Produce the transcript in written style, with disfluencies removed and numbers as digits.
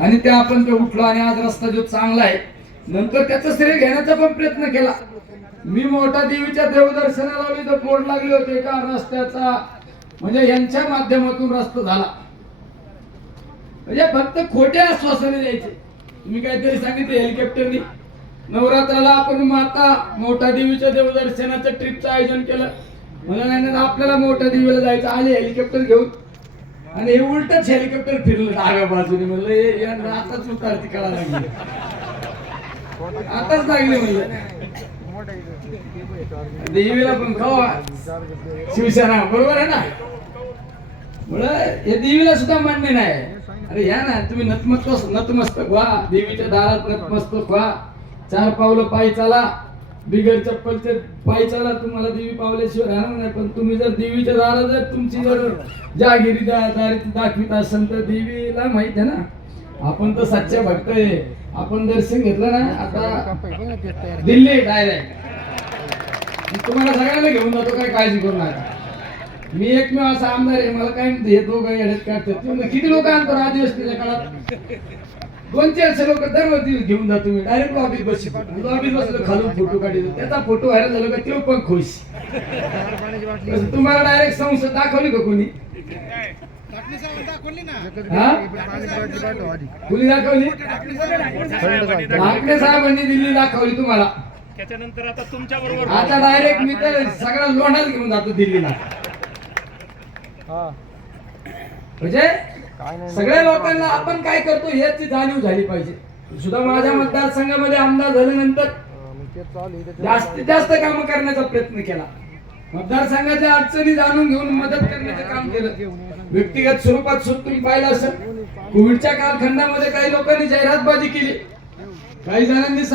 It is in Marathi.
आणि त्या आपण ते उठलो आणि आज रस्ता जो चांगला आहे, नंतर त्याचा श्रेय घेण्याचा पण प्रयत्न केला. मी मोठा देवीच्या देवदर्शनाला आलो, तर बोर्ड लागले होते का रस्त्याचा, म्हणजे यांच्या माध्यमातून रस्ता झाला. म्हणजे फक्त खोटे आश्वासने द्यायचे. तुम्ही काहीतरी सांगितले हेलिकॉप्टरनी, नवरात्राला आपण माता मोठा देवीच्या देवदर्शनाचं ट्रिपचं आयोजन केलं, म्हणून आपल्याला मोठ्या देवीला जायचं, आले हेलिकॉप्टर घेऊन आणि हे उलटच हेलिकॉप्टर फिरलं डाव्या बाजूने. म्हणलं आताच उतारती कळा लागली, आताच लागली म्हणलं. देवीला पण खावा शिवसेना, बरोबर आहे ना. म्हणलं हे देवीला सुद्धा मान्य नाही. अरे या ना तुम्ही नतमस्तक व्हा, देवीच्या दारात नतमस्तक व्हा, 4 पावलं पायी चाला, बिगर चप्पलचे पायी चाला, तुम्हाला देवी पावल्याशिवाय राहणार नाही. पण तुम्ही जर देवीच्या दारात जर तुमची जर जागिरी दाखवित असेल तर देवीला माहित आहे ना, आपण तर सच्चा भक्त आहे. आपण दर्शन घेतलं ना, आता दिल्ली डायरेक्ट तुम्हाला सगळ्यांना घेऊन जातो, काय काळजी करू नका. मी एकमेव असा आमदार आहे, मला काय म्हणते हे दोघं येड्यात काढतात. किती लोक आणतो आदिवासीच्या काळात, 200-400 लोक दरवर्षी घेऊन जातो मी. डायरेक्ट लॉबीत बसलो, खालून फोटो काढतो, त्याचा फोटो व्हायरल झाला का तो पण खुश. तुम्हाला डायरेक्ट संसद दाखवली का कोणी? कुणी दाखवली? ठाकरे साहेबांनी दिल्ली दाखवली तुम्हाला. त्याच्यानंतर आता तुमच्या बरोबर आता डायरेक्ट मी तर सगळा लोणाच घेऊन जातो दिल्लीला. म्हणजे सगळ्या लोकांना आपण काय करतो याची जाणीव झाली पाहिजे. सुद्धा माझ्या मतदारसंघामध्ये आमदार झाल्यानंतर जास्तीत जास्त काम करण्याचा प्रयत्न केला. मतदारसंघाच्या अडचणी जाणून घेऊन मदत करण्याचं काम केलं. व्यक्तिगत स्वरूपात सुद्धा तुम्ही पाहिलं असेल, कोविडच्या कालखंडामध्ये काही लोकांनी जाहिरातबाजी केली, काही जणांनी